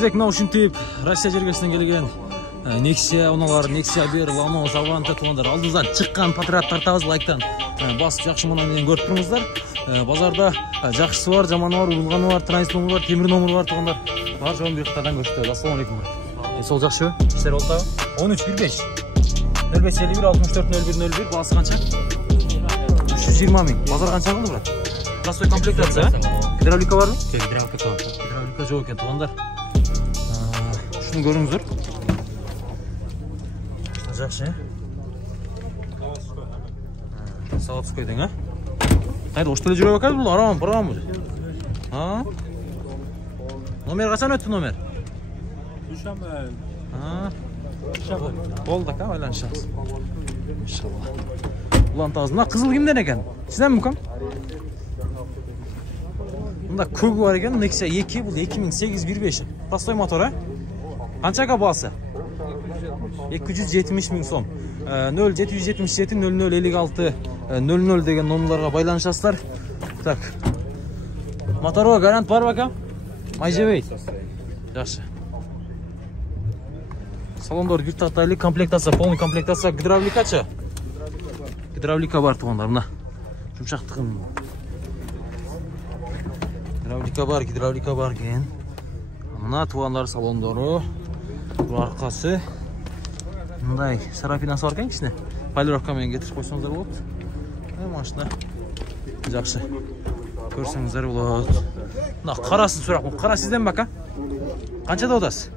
Мына ушинтип Россия жергесинен келген Nexia оналар, Nexia бер, Lano, Savanta тугандар алдыңыздан чыккан патриот тартабыз лайктан басып жакшы менен көрүп туруңуздар. Базарда жакшысы бар, жаманы бар, улганы бар, транзит номер бар, темир номер бар тугандар. Бар жоон бuyuктардан көрсөтөбүз. Ассалам алейкум. Сол жакшыбы? Иштер болду. 1315 0551 640101 баасы канча? 320 миң. Базар канча кылды, брат? Простой комплектация, гидравлика барбы? Гидравлика бар. Гидравлика жок экен тугандар. Шуну көрүңүздөр. Жақсы. Заводской дең, а? Қайда, оштылы жүріп өкәді бұл? Арам, бұрам бұл. Номер қасан өтті номер? Düşəmən. Болды қа, айлан шақсы. Иншалла. Ұлан тазына қызыл кімден екен? Сізден мүмкін? Мұнда көгі бар екен, Nexia 2, бұл 2815. Простой мотор, а? Қаншаға басы? 270 миң сом. 0777 0056 00 деген номерларға байланышасыздар. Так. Моторға гарант бар бака? Майжебей. Жақсы. Салондор виртуальный комплектация, полный комплектация, гидравликача. Гидравлика бар туғандар, мына. Жұмшақтығын. Гидравлика бар ген. Мына туғандар салондору. Бұл арқасы. Мындай сарафинасы бар екен кішіне. Полировкамен кетіріп қойсаңыздар болады. Машина жақсы. Көрсеңіздер болады. Мына қарасын сұрақ бұл. Қара сізден бака? Қаншада одасыз?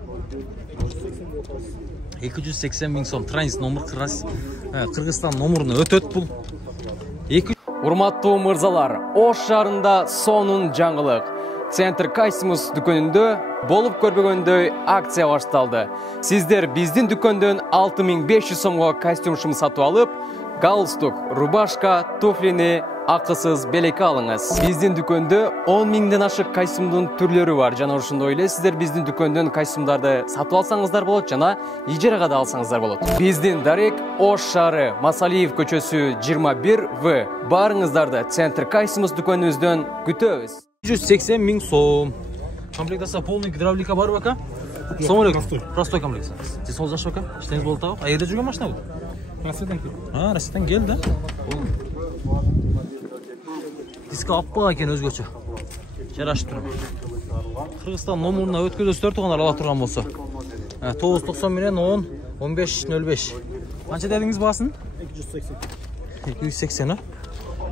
280 миң сом. Транзит номер Қырғызстан номеріне өтөт бұл. Урматтуу мырзалар, Ош шаарында сонун жаңылык. Центр Кайсимус дүкөнүндө болуп көрбөгөндөй акция башталды. Сиздер биздин дүкөндөн 6500 сомго костюм сатып алып, галстук, рубашка, туфлини акысыз белекке алыңыз. Биздин дүкөндө 10 миңден ашык костюмдун түрлөрү бар. Жана ошондой эле сиздер биздин дүкөндөн костюмдарды сатып алсаңыздар болот, жана ижарага да алсаңыздар болот. Биздин дарек Ош шаары, Масалиев көчөсү 21В. Барыңыздарды Центр Кайсимус дүкөнүбүздөн күтөбүз. 180 миң сом. Комплектация полный гидравлика бар бака? Ассалам алейкум. Простой комплектация. Сиз сол жаш бака? Иштеңиз болду табы? Кайерде жүргөн машина бул? Россиядан келди. Россиядан келди, да? Диски аппак экен өзгөчө. Жарашып туруп. Кыргызстан номеруна өткөзөсүздөр тугандар ала турган болсо. 990 менен 10 1505. Канча дедиңиз баасын? 280. 280, а?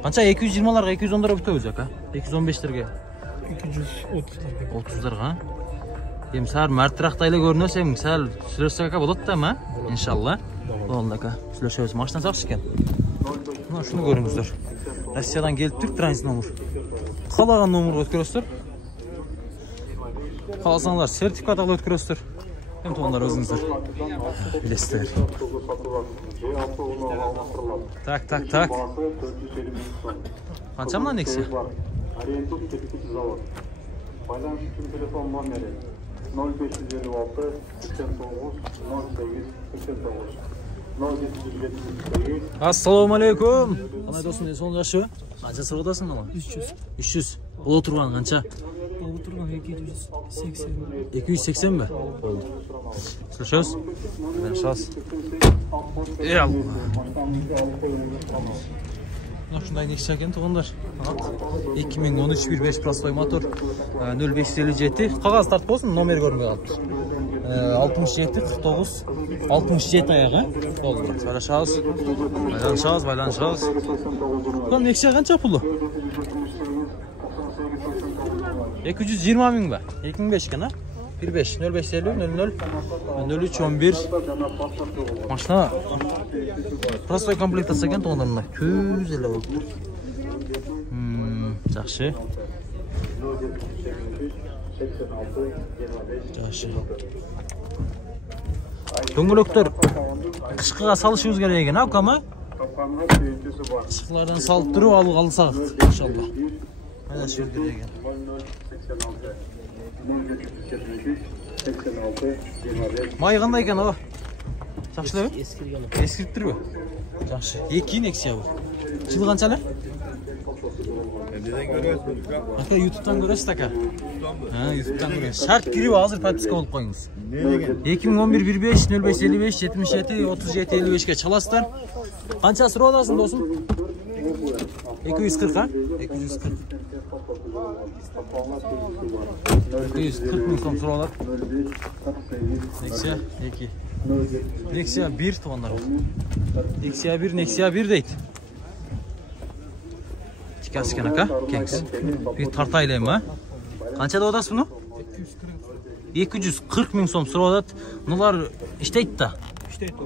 Канча 220ларга 210ларга бүтөбүз ака? 215лерге. 230ларга. Эми сар мартыракта эле көрүнөсү, эми сал сүрөсөк ака болот да, эми? Иншалла. Болду ака. Сүйлөшөбүз. Машина жакшы экен. Мына шуну көрүңүздөр. Россиядан келип тур, транзит номер. Калаган номерге өткөрөсүздөр. Каласаңыздар сертификат алып өткөрөсүздөр. Эми тугандар өзүңүздөр билесиздер. Так. Канча мына Nexia? Байланыш үчүн телефон номери 0556 89 08 89. Ассаламу алейкум. Кандай досуң, сон жашы? Канча сыргыдасың ала? 300. Бол отурган канча? Бол отурган 280. 280 бе? Болду. Слышөз? Шас. Алла. Ушундай Nexia экен тугандар. 2013-15 простой мотор, 0557. Кагаз тартып болсун, номер көрүнбөй калыптыр. 67 49 67 аягы. Болду. Байланышабыз. Бул Nexia канча пулу? 220 миң ба? 2005 экен, а? 15 0550 00 0311. Машина простой комплектация екен туғандарында. Көз эле болуп тур. Жакшы. Жакшы. Дөңгөлөктөр кышкыга салышыбыз керек экен, акама? Кышкылардан салып туруп алсак, иншалла. Айда шүрүп керек экен. Май кандай экен ага? Жакшы элеби? Эскириптирби? Жакшы. 2 Nexia бул. Жыл канча эле? Aka YouTube'dan göresiz aka. Ha, YouTube'dan göresiz. Şart girip hazır подписка olup koyunuz. 2011 15 05 55 77 37 55'ge çalasızlar. Qancha so'rab olasың do'stim? 240 ha? 240. 240 ming so'm so'rab oladi. Nexia 2. Nexia 1 to'g'onlar. Nexia 1 deydi. Tikaskan aka, kengs. Bir tartaylayım ha. Qancha deyapsiz buni? 240 ming so'm so'rab oladi. Bular ishtaydi-da.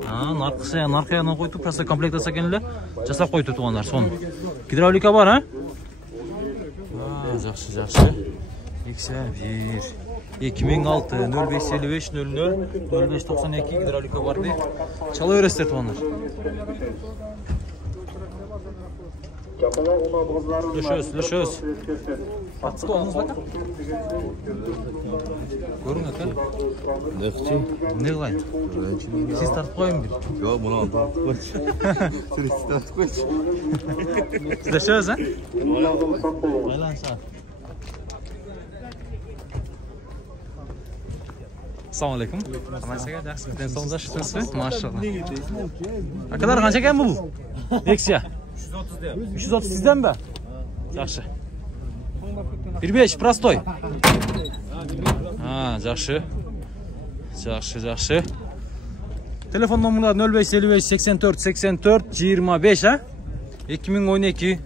Ha, narxiyani qo'yib, prosta komplektsiya ekanlar. Jasab qo'yib to'g'onlar son. Gidravlika bor ha? Ha, yaxshi. Nexia 1 2006 0555 00 0592 gidravlika bor deb chalaverasizlar to'g'onlar. Löşöz. Patsı oldunuz bakın. Görün aka. Ne kılayın? Siz tartıp koyun bir. Yok bunu aldım. Siz tartıp koyun. Löşöz ha? Aylan sağ. Assalomu alaykum. Hammaga yaxshi. Ben sonunda shiqsiz. Maşallah. Akalar qancha ekan bu? Nexia 330 sizden mi? Yaxşı. 1.5 prostoy. Ha, yaxşı. Telefon numarları 0555 84 84 25 ha? 2012.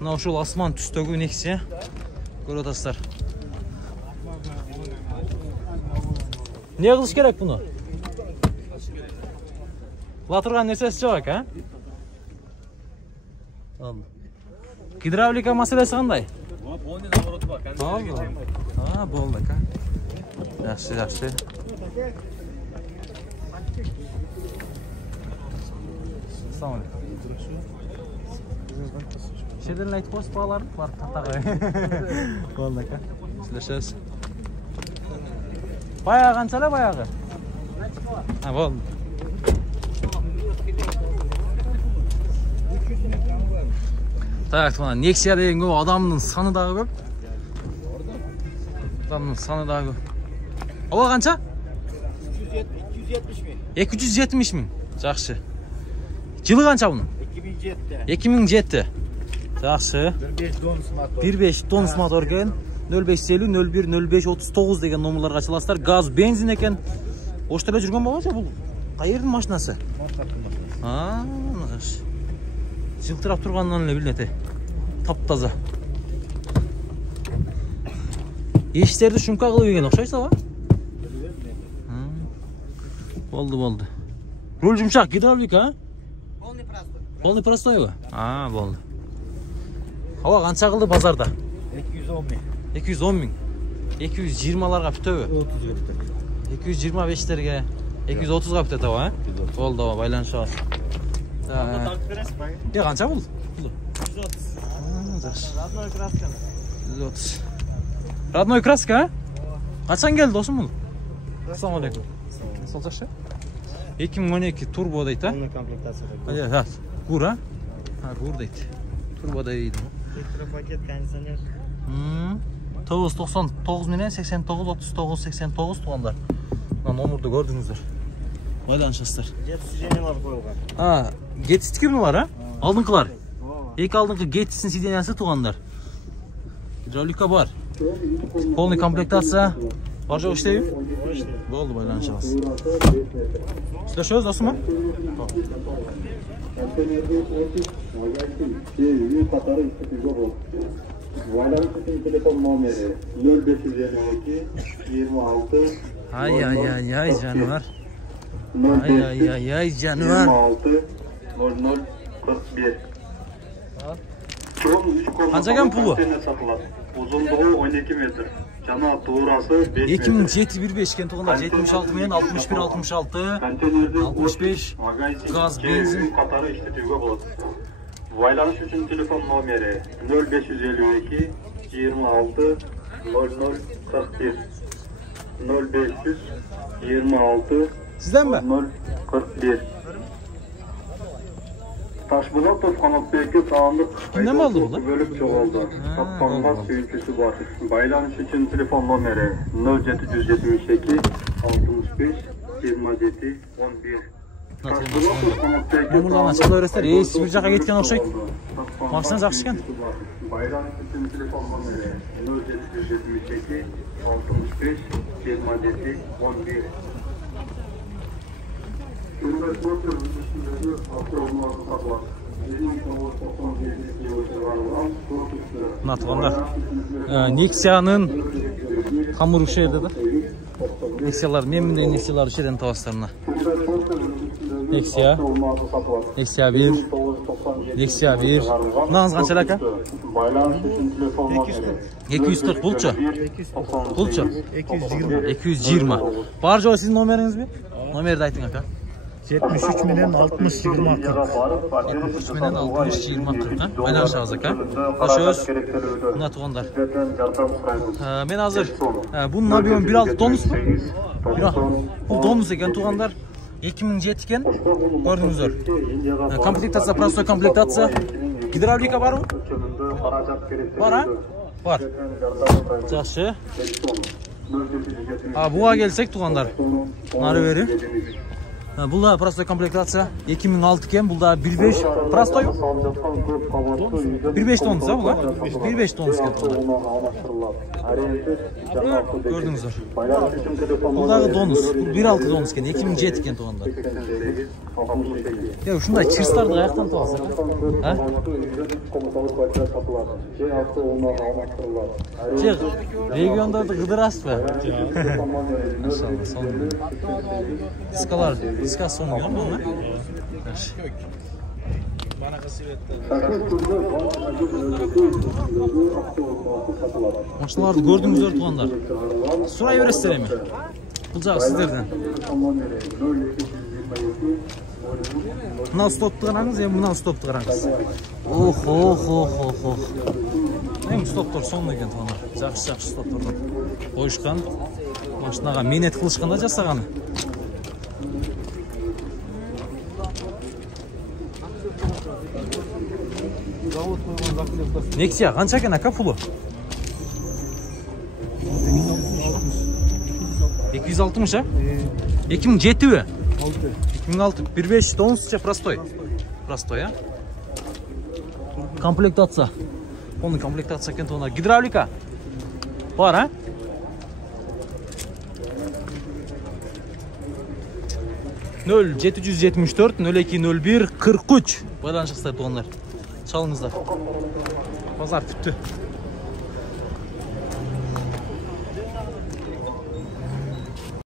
Mına uşul asman tüstөгü Nexia. Görüyorsunuzlar. Ne kılış gerek bunu? Latırgan nesesi çok ha? Gidravlika masalasi qanday? Bo'ldi. Ha, bo'ldi aka. Yaxshi. Assalomu alaykum. She'den aytib qo'ysiz bolalarni bor taqay. Bo'ldi aka. Sizlashasiz. Bayağı qanchalar bayag'i? Ha, bo'ldi. Tak, mana Nexia degan bu adamning soni da ko'p. Adamning soni da ko'p. Havo qancha? 270 ming. 270 ming. Yaxshi. Yili qancha buni? 2007. Yaxshi. 1.5 ton motor ekan. 0550 01 05 39 degan nomerlarga chilasizlar. Gaz, benzin ekan. O'shtada yurgan bo'lsa bu qayerning mashinasi? Ha, Жылтырап тұрғаннан эле билет. Таптаза. Эштерди шумка кылып ийген окшойсуз ба? Болду. Руль жумшак, гидравлика, а? Полный простой ба? А, болду. Ава канча кылды базарда? 210 ming. 210 ming. 220ларга бүтөбү? 225лерге, 230га бүтөт ава, а? Болду ава, байланышабыз. Tartib berasiz mi? Ya qancha bo'ldi? 130. Родной краска. 130. Родной краska? Qachon keldi do'stim bu? Assalomu alaykum. Soltashi. 2012 turbo deydi. Полная комплектация. Ha, gur ha? Ha, gur deydi. Turbo deydi. Elektropaket, konditsioner. 999 bilan 89 39 89 to'g'onlar. Mana nomerni ko'rdingizlar. Baylanışasızlar. Jet sideniyalar qo'yilgan. Ha, Getis'teki bunlar ha? Aldınkilar. İlk aldınki Getis'in sideniyası tuğanlar. Hidravlika var. Polni komplektatsiya. Barca işleyip. Oldu baylanışamız. Sizleşiyoruz dostum ha? Telefon numara 0552 26 Ay canıvar. Ay canıvar. 26 0041. Qanchagan pulu? Uzunluğu 12 metre. Cana doğrası 5 metre. 2715 ekan to'g'onlar 76 men 61 66 65 gaz benzin qatori ishlatuvga bo'ladi. Vaylanish uchun telefon nomeri 0552 26 0041 0526 Sizden mi? 0041. Taşbulatov Kanatbek'e sağlık. Kimde mi oldu bu lan? Bölüp çoğaldı. Kaptanlar suyuncusu var. Baylanış için telefon numara 0772 65 27 11. Memurlarına çıkıp öğretler. Bir жаққа кеткен okşaydı. Maksanız жақсы екен. Baylanış için telefon numara 0772 65 27 11. Unutkanlar. Nexia'nın hamuru şeydedir. Nexia'lar, memnun Nexia'lar şeyden tavaslarına. Nexia 1, Nexia 1. Bunağınız qancha aka? 240 bulçu. Bulçu. 220. Var joy sizin numarınız mı? Numarayı da aytın aka. 73 milyon 60 20 40. 73 milyon 60 20 40. Baylanışabız aka. Koşuyoruz. Buna tuğanlar. Ben hazır. Bunun abiyon 1.6 tonus mu? Bu tonus eken tuğanlar. 2007 eken. Gördüğünüzdür. Komplektatsiya, prostoy komplektatsiya. Gidravlika var mı? Var ha? Var. Жақсы. Buğa gelsek tuğanlar. Nары beri. Бұл да простой комплектация 2006 кен, бұл да 1.5 простой 1.5 тонус, бұл да? 1.5 тонус кен тұғындар. Көрдіңіздер. Бұл дағы тонус, 1.6 тонус кен, 2007 кен тұғындар. Шындай чырстарды аяқтан тұғасы? Региондарды қыдырасыз ба? Дискалар, диска сону görmüyor musun? Bana kısıvetti. Maşınalarda gördüğünüzler tuğanlar. Surayı öğretsizler mi? Bulacak sizlerden. Buna stoptu qarangiz, buna stoptu qarangiz. Oh. Hem stoptor sonuna ekan tuğanlar. Жақсы stoptordan. Qo'yishgan. Mashinaga menet qilishganda jasag'ani. Nexia qancha ekan aka puli? 260 ha? 2007 mi? 2006. 1.5 tonuscha prostoy. Prostoy ha? Komplektatsiya. Onun komplektatsiya ekan to'g'ri. Gidravlika. Bor ha? Nol 774 02 01 43 baylanışıqsizlar to'g'rilar. Çalыңызlar. Pazar küttü.